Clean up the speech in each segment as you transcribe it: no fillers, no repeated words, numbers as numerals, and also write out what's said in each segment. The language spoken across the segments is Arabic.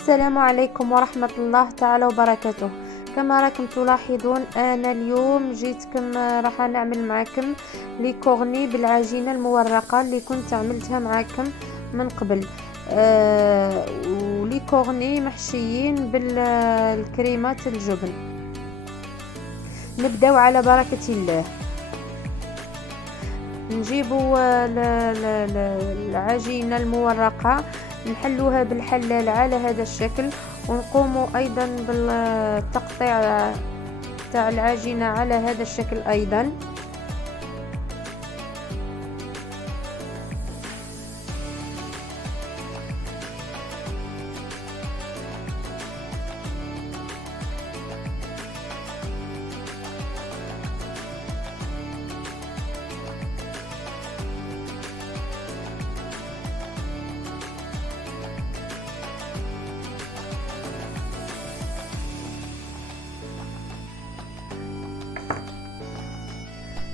السلام عليكم ورحمة الله تعالى وبركاته. كما راكم تلاحظون أنا اليوم جيتكم راح نعمل معكم لي كورني بالعجينة المورقة اللي كنت عملتها معكم من قبل. ولي كورني محشيين بالكريمة الجبن. نبداو على بركة الله. نجيبوا العجينة المورقة، نحلوها بالحلال على هذا الشكل، ونقوموا ايضا بالتقطيع تاع العجينة على هذا الشكل ايضا.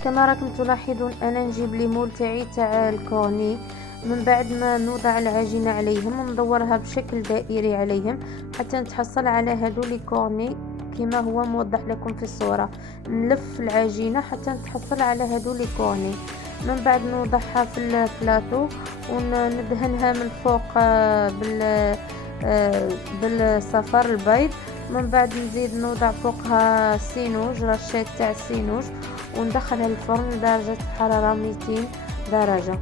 كما راكم تلاحظون انا نجيب لي مول تاع الكورني، من بعد ما نوضع العجينه عليهم وندورها بشكل دائري عليهم حتى نتحصل على هذو لي كورني كما هو موضح لكم في الصوره. نلف العجينه حتى نتحصل على هذو لي كورني، من بعد نوضعها في البلاطو وندهنها من فوق بالصفار البيض. من بعد نزيد نوضع فوقها سينوج، رشات تاع السينوج، وندخلها الفرن درجة حرارة 200 درجة.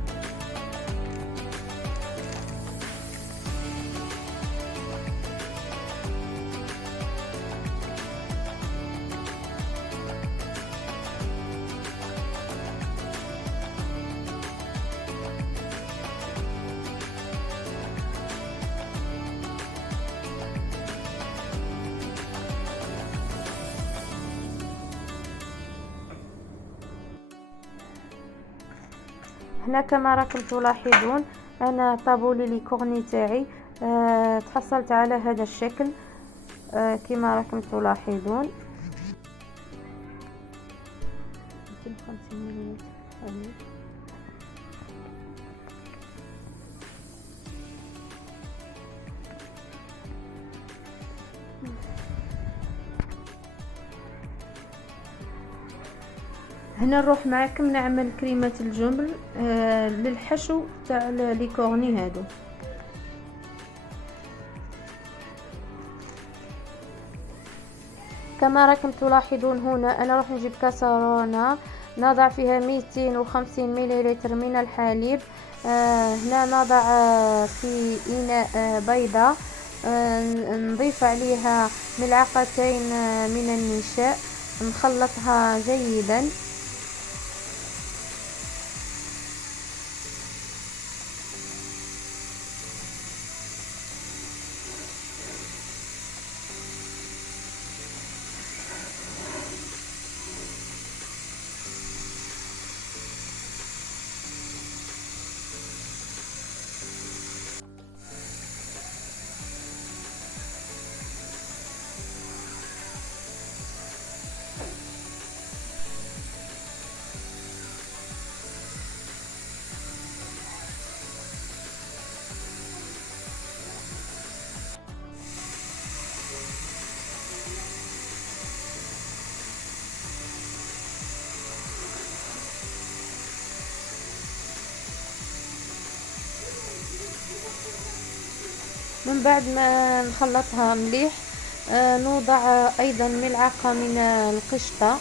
هنا كما راكم تلاحظون انا طابولي لي كورني تاعي تحصلت على هذا الشكل كما راكم تلاحظون. 250 ملل. هنا نروح معكم نعمل كريمة الجبن للحشو تاع لي كورني هادو. كما راكم تلاحظون هنا انا راح نجيب كاسرونة نضع فيها 250 ملل من الحليب. هنا نضع في إناء بيضة، نضيف عليها ملعقتين من النشاء، نخلطها جيدا. من بعد ما نخلطها مليح نوضع ايضا ملعقة من القشطة